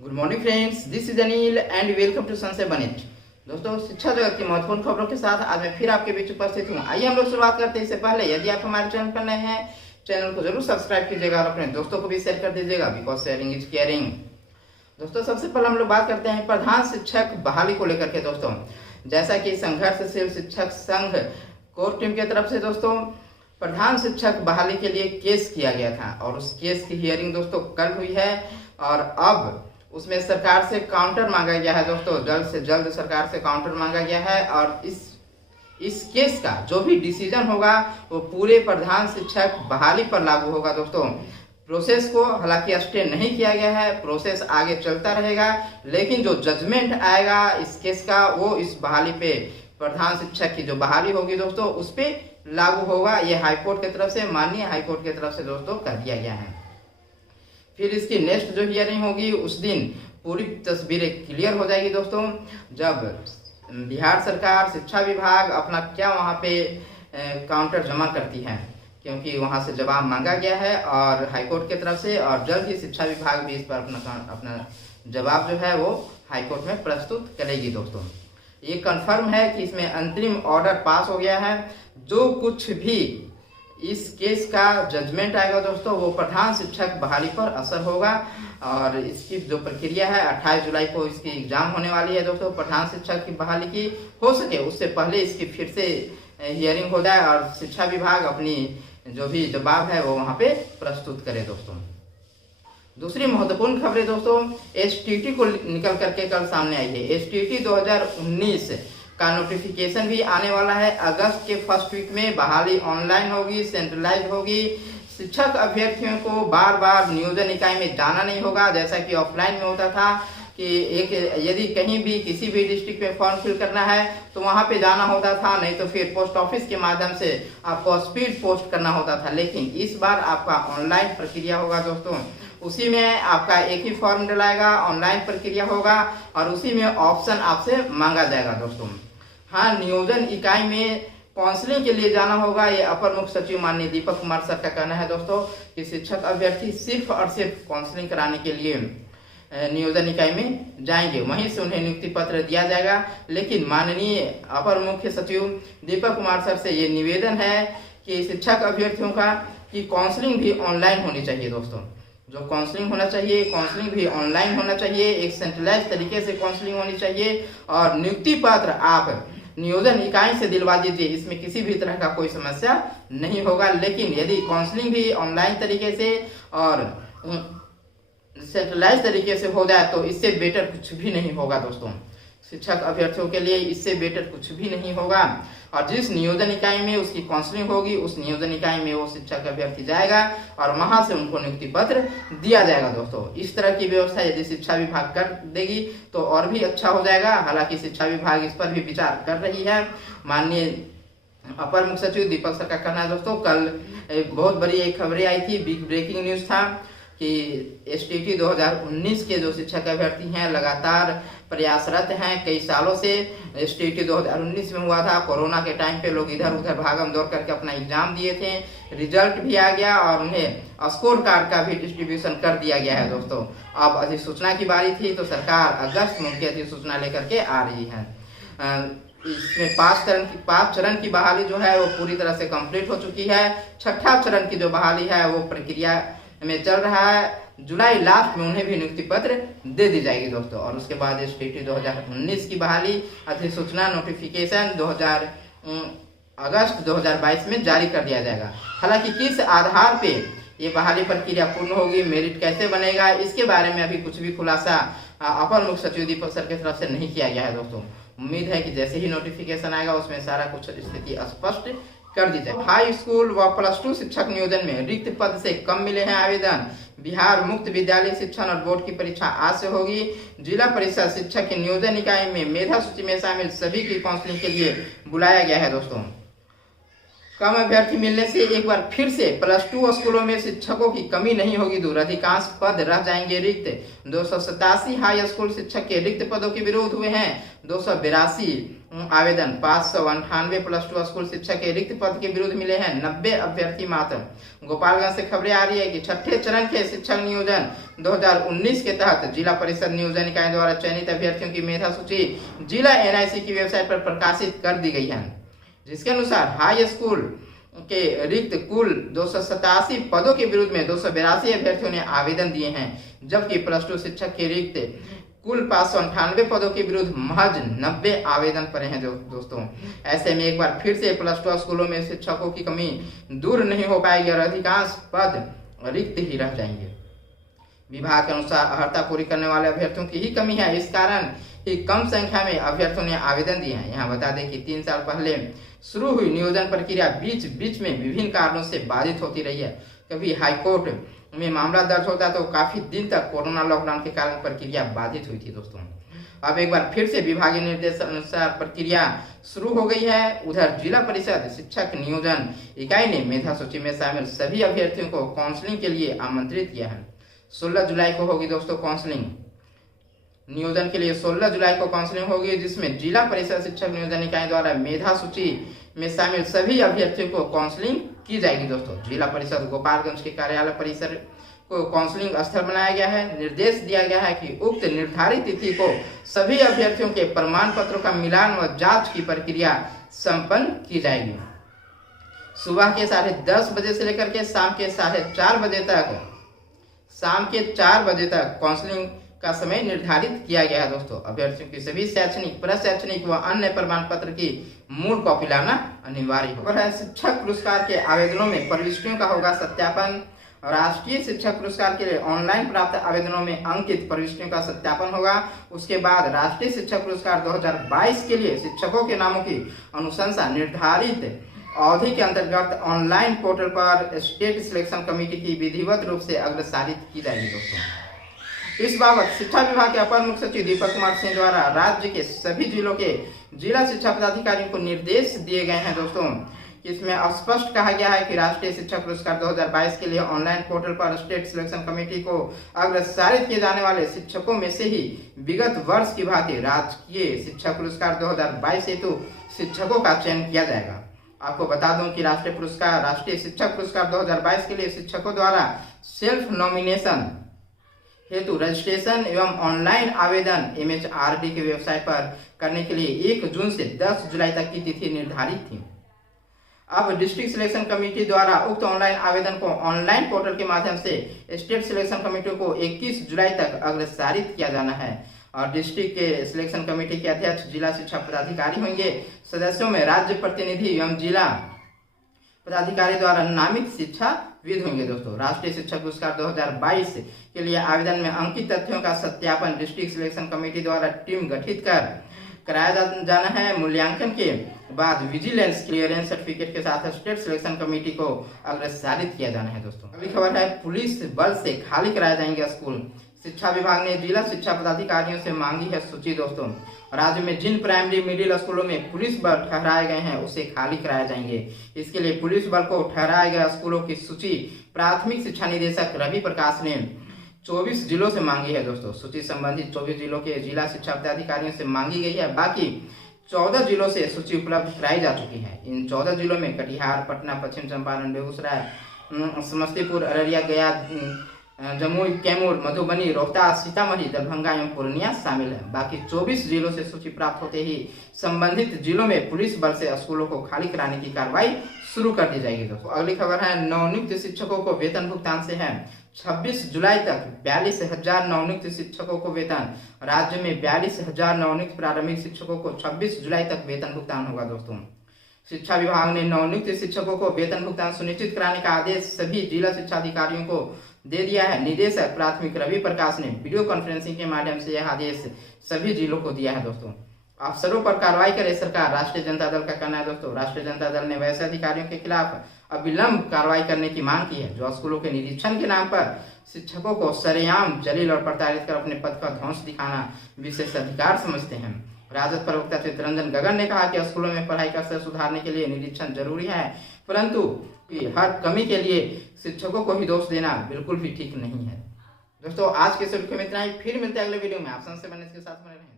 Good morning friends, this is Anil and welcome to सनसे बनिट। दोस्तों, शिक्षा जगत की महत्वपूर्ण खबरों के साथ आज मैं फिर आपके बीच उपस्थित हूँ। आइए हम लोग शुरुआत करते हैं। इससे पहले यदि आप हमारे चैनल पर नए हैं, चैनल को जरूर सब्सक्राइब कीजिएगा और अपने दोस्तों को भी शेयर कर दीजिएगा, बिकॉज शेयरिंग इज केयरिंग। दोस्तों, सबसे पहले हम लोग बात करते हैं प्रधान शिक्षक बहाली को लेकर के। दोस्तों, जैसा कि संघर्षशील शिक्षक संघ कोर टीम की तरफ से दोस्तों प्रधान शिक्षक बहाली के लिए केस किया गया था और उस केस की हियरिंग दोस्तों कल हुई है और अब उसमें सरकार से काउंटर मांगा गया है। दोस्तों, जल्द से जल्द सरकार से काउंटर मांगा गया है और इस केस का जो भी डिसीजन होगा वो पूरे प्रधान शिक्षक बहाली पर लागू होगा। दोस्तों, प्रोसेस को हालांकि स्टे नहीं किया गया है, प्रोसेस आगे चलता रहेगा, लेकिन जो जजमेंट आएगा इस केस का वो इस बहाली पे, प्रधान शिक्षक की जो बहाली होगी दोस्तों उस पे लागू होगा। ये हाईकोर्ट की तरफ से, माननीय हाईकोर्ट की तरफ से दोस्तों कर दिया गया है। फिर इसकी नेक्स्ट जो हियरिंग होगी उस दिन पूरी तस्वीरें क्लियर हो जाएगी। दोस्तों, जब बिहार सरकार शिक्षा विभाग अपना क्या वहाँ पे काउंटर जमा करती है, क्योंकि वहाँ से जवाब मांगा गया है और हाईकोर्ट की तरफ से, और जल्द ही शिक्षा विभाग भी इस पर अपना जवाब जो है वो हाईकोर्ट में प्रस्तुत करेगी। दोस्तों, ये कंफर्म है कि इसमें अंतरिम ऑर्डर पास हो गया है। जो कुछ भी इस केस का जजमेंट आएगा दोस्तों वो प्रधान शिक्षक बहाली पर असर होगा और इसकी जो प्रक्रिया है 28 जुलाई को इसकी एग्जाम होने वाली है। दोस्तों, प्रधान शिक्षक की बहाली की हो सके उससे पहले इसकी फिर से हियरिंग हो जाए और शिक्षा विभाग अपनी जो भी जवाब है वो वहाँ पे प्रस्तुत करे। दोस्तों, दूसरी महत्वपूर्ण खबरें दोस्तों एसटीटी को निकल करके कल सामने आई है। एसटीटी 2019 का नोटिफिकेशन भी आने वाला है। अगस्त के फर्स्ट वीक में बहाली ऑनलाइन होगी, सेंट्रलाइज होगी। शिक्षक अभ्यर्थियों को बार बार नियोजन इकाई में जाना नहीं होगा, जैसा कि ऑफलाइन में होता था कि यदि कहीं भी किसी भी डिस्ट्रिक्ट में फॉर्म फिल करना है तो वहां पे जाना होता था, नहीं तो फिर पोस्ट ऑफिस के माध्यम से आपको स्पीड पोस्ट करना होता था। लेकिन इस बार आपका ऑनलाइन प्रक्रिया होगा। दोस्तों, उसी में आपका एक ही फॉर्म डलाएगा, ऑनलाइन प्रक्रिया होगा और उसी में ऑप्शन आपसे मांगा जाएगा। दोस्तों, हाँ, नियोजन इकाई में काउंसलिंग के लिए जाना होगा। ये अपर मुख्य सचिव माननीय दीपक कुमार सर का कहना है दोस्तों कि शिक्षक अभ्यर्थी सिर्फ और सिर्फ काउंसलिंग कराने के लिए नियोजन इकाई में जाएंगे, वहीं से उन्हें नियुक्ति पत्र दिया जाएगा। लेकिन माननीय अपर मुख्य सचिव दीपक कुमार सर से ये निवेदन है कि शिक्षक अभ्यर्थियों का कि काउंसलिंग भी ऑनलाइन होनी चाहिए। दोस्तों, जो काउंसलिंग होना चाहिए, काउंसलिंग भी ऑनलाइन होना चाहिए, एक सेंट्रलाइज तरीके से काउंसलिंग होनी चाहिए और नियुक्ति पत्र आप नियोजन इकाई से दिलवा दीजिए, इसमें किसी भी तरह का कोई समस्या नहीं होगा। लेकिन यदि काउंसलिंग भी ऑनलाइन तरीके से और सेंट्रलाइज तरीके से हो जाए तो इससे बेटर कुछ भी नहीं होगा। दोस्तों, शिक्षक अभ्यर्थियों के लिए इससे बेटर कुछ भी नहीं होगा और जिस नियोजन इकाई में उसकी काउंसलिंग होगी उस नियोजन इकाई में वो शिक्षक अभ्यर्थी जाएगा और वहां से उनको नियुक्ति पत्र दिया जाएगा। दोस्तों, इस तरह की व्यवस्था यदि शिक्षा विभाग कर देगी तो और भी अच्छा हो जाएगा। हालांकि शिक्षा विभाग इस पर भी विचार कर रही है। माननीय अपर मुख्य सचिव दीपक सर का कहना है दोस्तों, कल बहुत बड़ी एक खबरें आई थी, बिग ब्रेकिंग न्यूज था कि एसटीटी 2019 के जो शिक्षक अभ्यर्थी हैं लगातार प्रयासरत हैं कई सालों से। एसटीटी 2019 में हुआ था, कोरोना के टाइम पे लोग इधर उधर भागम दौड़ करके अपना एग्जाम दिए थे, रिजल्ट भी आ गया और उन्हें स्कोर कार्ड का भी डिस्ट्रीब्यूशन कर दिया गया है। दोस्तों, अब अधिसूचना की बारी थी तो सरकार अगस्त में उनकी अधिसूचना लेकर के आ रही है। इसमें पांच चरण की बहाली जो है वो पूरी तरह से कंप्लीट हो चुकी है। छठा चरण की जो बहाली है वो प्रक्रिया में चल रहा है। जुलाई लास्ट में उन्हें भी नियुक्ति पत्र दे दी जाएगी। दोस्तों, और उसके बाद एसटीटी 2019 की बहाली अधिसूचना नोटिफिकेशन अगस्त 2022 में जारी कर दिया जाएगा। हालांकि किस आधार पे ये बहाली प्रक्रिया पूर्ण होगी, मेरिट कैसे बनेगा, इसके बारे में अभी कुछ भी खुलासा अपर मुख्य सचिव दीपक सर की तरफ से नहीं किया गया है। दोस्तों, उम्मीद है कि जैसे ही नोटिफिकेशन आएगा उसमें सारा कुछ स्थिति स्पष्ट कर दी जाए। हाई स्कूल व +2 शिक्षक नियोजन में रिक्त पद से कम मिले हैं आवेदन। बिहार मुक्त विद्यालय शिक्षण और बोर्ड की परीक्षा आज से होगी। जिला परिषद शिक्षक के नियोजन इकाई में मेधा सूची में शामिल सभी की काउंसलिंग के लिए बुलाया गया है। दोस्तों, कम अभ्यर्थी मिलने से एक बार फिर से +2 स्कूलों में शिक्षकों की कमी नहीं होगी दूर, अधिकांश पद रह जाएंगे रिक्त। 287 हाई स्कूल शिक्षक के रिक्त पदों के विरोध हुए हैं। 282 आवेदन 598 +2 स्कूल शिक्षक के रिक्त पद के विरुद्ध मिले हैं 90 अभ्यर्थी मात्र। गोपालगंज से खबरें आ रही है कि छठे चरण के शिक्षक नियोजन 2019 के तहत जिला परिषद नियोजन इकाई द्वारा चयनित अभ्यर्थियों की मेधा सूची जिला NIC की वेबसाइट पर प्रकाशित कर दी गई है, जिसके अनुसार हाई स्कूल के रिक्त कुल 287 पदों के विरुद्ध में 282 अभ्यर्थियों ने आवेदन दिए हैं, जबकि +2 शिक्षक के रिक्त कुल 598 पदों के विरुद्ध महज 90 आवेदन पड़े हैं दोस्तों। ऐसे में एक बार फिर से +2 स्कूलों में शिक्षकों की कमी दूर नहीं हो पाएगी और अधिकांश पद रिक्त ही रह जाएंगे। विभाग के अनुसार अर्हता पूरी करने वाले अभ्यर्थियों की ही कमी है, इस कारण ही कम संख्या में अभ्यर्थियों ने आवेदन दिए हैं। यहाँ बता दें कि 3 साल पहले शुरू हुई नियोजन प्रक्रिया बीच बीच में विभिन्न कारणों से बाधित होती रही है। कभी हाईकोर्ट में मामला दर्ज होता तो काफी दिन तक कोरोना लॉकडाउन के कारण प्रक्रिया बाधित हुई थी दोस्तों। अब एक बार फिर से विभागीय निर्देश अनुसार प्रक्रिया शुरू हो गई है। उधर जिला परिषद शिक्षक नियोजन इकाई ने मेधा सूची में शामिल सभी अभ्यर्थियों को काउंसलिंग के लिए आमंत्रित किया है। 16 जुलाई को होगी दोस्तों काउंसलिंग। नियोजन के लिए 16 जुलाई को काउंसलिंग होगी, जिसमें जिला परिषद शिक्षक नियोजन इकाई द्वारा मेधा सूची में शामिल सभी अभ्यर्थियों को काउंसलिंग की जाएगी दोस्तों। जिला परिषद गोपालगंज के कार्यालय परिसर को काउंसलिंग स्थल बनाया गया है। निर्देश दिया गया है कि उक्त निर्धारित तिथि को सभी अभ्यर्थियों के प्रमाण पत्रों का मिलान व जांच की प्रक्रिया संपन्न की जाएगी। सुबह के 10:30 बजे से लेकर के शाम के 4:30 बजे तक काउंसलिंग का समय निर्धारित किया गया है दोस्तों। अभ्यर्थियों की सभी शैक्षणिक, प्रशैक्षणिक व अन्य प्रमाण पत्र की मूल कॉपी लाना अनिवार्य होगा। शिक्षक पुरस्कार के आवेदनों में प्रविष्टियों का होगा सत्यापन। राष्ट्रीय शिक्षक पुरस्कार के लिए ऑनलाइन प्राप्त आवेदनों में अंकित प्रविष्टियों का सत्यापन होगा। उसके बाद राष्ट्रीय शिक्षक पुरस्कार 2022 के लिए शिक्षकों के नामों की अनुशंसा निर्धारित अवधि के अंतर्गत ऑनलाइन पोर्टल पर स्टेट सिलेक्शन कमेटी की विधिवत रूप से अग्रसारित की जाएगी दोस्तों। इस बाबत शिक्षा विभाग के अपर मुख्य सचिव दीपक कुमार सिंह द्वारा राज्य के सभी जिलों के जिला शिक्षा पदाधिकारियों को निर्देश दिए गए हैं दोस्तों। इसमें स्पष्ट कहा गया है कि राष्ट्रीय शिक्षक पुरस्कार 2022 के लिए ऑनलाइन पोर्टल पर स्टेट सिलेक्शन कमेटी को अग्रसारित किए जाने वाले शिक्षकों में से ही विगत वर्ष की भांति राजकीय शिक्षक पुरस्कार 2022 हेतु शिक्षकों का चयन किया जाएगा। आपको बता दूं कि राष्ट्रीय शिक्षक पुरस्कार 2022 के लिए शिक्षकों द्वारा सेल्फ नॉमिनेशन हेतु रजिस्ट्रेशन एवं ऑनलाइन आवेदन MHRD की वेबसाइट पर करने के लिए 1 जून से 10 जुलाई तक की तिथि निर्धारित थी। अब डिस्ट्रिक्ट सिलेक्शन कमेटी द्वारा उक्त ऑनलाइन आवेदन को ऑनलाइन पोर्टल के माध्यम से स्टेट सिलेक्शन कमेटी को 21 जुलाई तक अग्रसारित किया जाना है और डिस्ट्रिक्ट के सिलेक्शन कमेटी के अध्यक्ष जिला शिक्षा पदाधिकारी होंगे। सदस्यों में राज्य प्रतिनिधि एवं जिला पदाधिकारी द्वारा नामित शिक्षाविद होंगे दोस्तों। राष्ट्रीय शिक्षक पुरस्कार 2022 के लिए आवेदन में अंकित तथ्यों का सत्यापन डिस्ट्रिक्ट सिलेक्शन कमेटी द्वारा टीम गठित कर कराया जाना है। मूल्यांकन के बाद विजिलेंस क्लियरेंस सर्टिफिकेट के साथ स्टेट सिलेक्शन कमेटी को अग्रसारित किया जाना है दोस्तों। अगली खबर है, पुलिस बल से खाली कराए जाएंगे स्कूल। शिक्षा विभाग ने जिला शिक्षा पदाधिकारियों से मांगी है सूची दोस्तों। राज्य में जिन प्राइमरी मिडिल स्कूलों में पुलिस बल ठहराए गए हैं उसे खाली कराए जाएंगे। इसके लिए पुलिस बल को ठहराए गए स्कूलों की सूची प्राथमिक शिक्षा निदेशक रवि प्रकाश ने 24 जिलों से मांगी है दोस्तों। सूची संबंधित 24 जिलों के जिला शिक्षा पदाधिकारियों से मांगी गई है। बाकी 14 जिलों से सूची उपलब्ध कराई जा चुकी है। इन 14 जिलों में कटिहार, पटना, पश्चिम चंपारण, बेगूसराय, समस्तीपुर, अररिया, गया, जमुई, कैमूर, मधुबनी, रोहतास, सीतामढ़ी, दरभंगा एवं पूर्णिया शामिल है। बाकी 24 जिलों से सूची प्राप्त होते ही संबंधित जिलों में पुलिस बल से स्कूलों को खाली कराने की कार्रवाई शुरू कर दी जाएगी दोस्तों। अगली खबर है, नवनियुक्त शिक्षकों को वेतन भुगतान से है 26 जुलाई तक 42,000 नवनियुक्त शिक्षकों को वेतन। राज्य में 42,000 नवनियुक्त प्रारंभिक शिक्षकों को 26 जुलाई तक वेतन भुगतान होगा दोस्तों। शिक्षा विभाग ने नवनियुक्त शिक्षकों को वेतन भुगतान सुनिश्चित कराने का आदेश सभी जिला शिक्षा अधिकारियों को दे दिया है। निदेशक प्राथमिक रवि प्रकाश ने वीडियो कॉन्फ्रेंसिंग के माध्यम से यह आदेश सभी जिलों को दिया है दोस्तों। अफसरों पर कार्रवाई करे सरकार, राष्ट्रीय जनता दल का कहना है दोस्तों। राष्ट्रीय जनता दल ने वैसे अधिकारियों के खिलाफ अविलंब कार्रवाई करने की मांग की है जो स्कूलों के निरीक्षण के नाम पर शिक्षकों को सरेआम जलील और प्रताड़ित कर अपने पद का ध्वंस दिखाना विशेष अधिकार समझते हैं। राजद प्रवक्ता चित्तरंजन गगन ने कहा कि स्कूलों में पढ़ाई का स्तर सुधारने के लिए निरीक्षण जरूरी है, परंतु हर कमी के लिए शिक्षकों को ही दोष देना बिल्कुल भी ठीक नहीं है। दोस्तों आज के सुर्खियों में इतना ही, फिर मिलते हैं अगले वीडियो में। आप संसद बनने के साथ बने रहें।